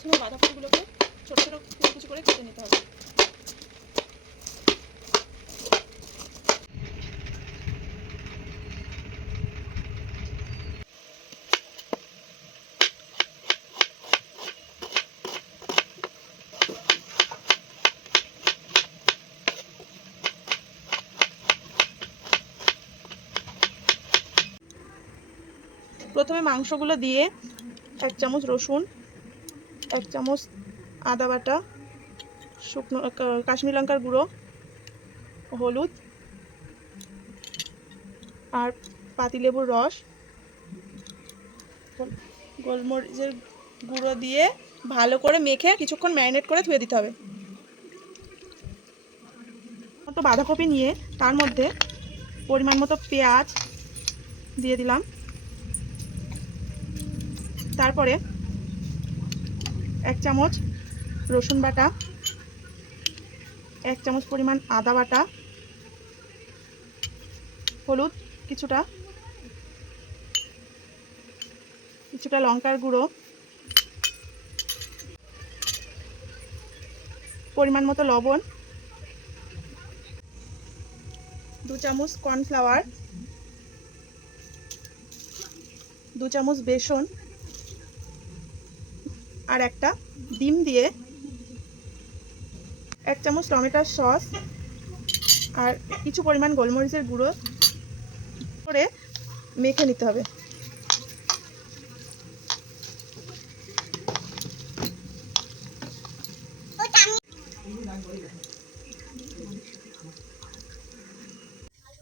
প্রথমে বাঁধাকপিগুলোকে ছোট ছোট কুচি করে কেটে নিতে হবে। প্রথমে মাংসগুলো দিয়ে 1 চামচ রসুন, 1 চামচ আদা বাটা, শুকনো কাশ্মীরি লঙ্কার গুঁড়ো, হলুদ আর পাতিলেবুর রস, গোলমরিচের গুঁড়ো দিয়ে ভালো করে মেখে কিছুক্ষণ ম্যারিনেট করে ধুয়ে দিতে হবে। মতো বাঁধাকপি নিয়ে তার মধ্যে পরিমাণ মতো পেঁয়াজ দিয়ে দিলাম। তারপরে 1 চামচ রসুন বাটা, 1 চামচ পরিমাণ আদা বাটা, হলুদ কিছুটা লঙ্কার গুঁড়ো, পরিমাণ মতো লবণ, 2 চামচ কর্নফ্লাওয়ার, 2 চামচ বেসন আর একটা ডিম দিয়ে 1 চামচ টমেটোর সস আর কিছু পরিমাণ গোলমরিচের গুঁড়ো করে মেখে নিতে হবে।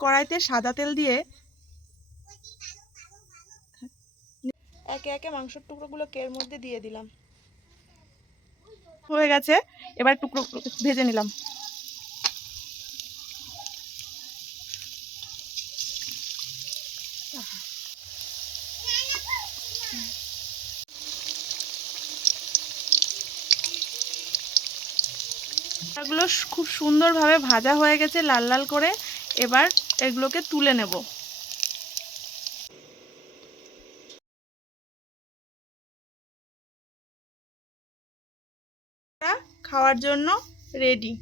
কড়াইতে সাদা তেল দিয়ে একে একে মাংসের টুকরোগুলোকে এর মধ্যে দিয়ে দিলাম। হয়ে গেছে, এবার টুকরো ভেজে নিলাম। এগুলো খুব সুন্দরভাবে ভাজা হয়ে গেছে লাল লাল করে। এবার এগুলোকে তুলে নেব। খাওয়ার জন্য রেডি।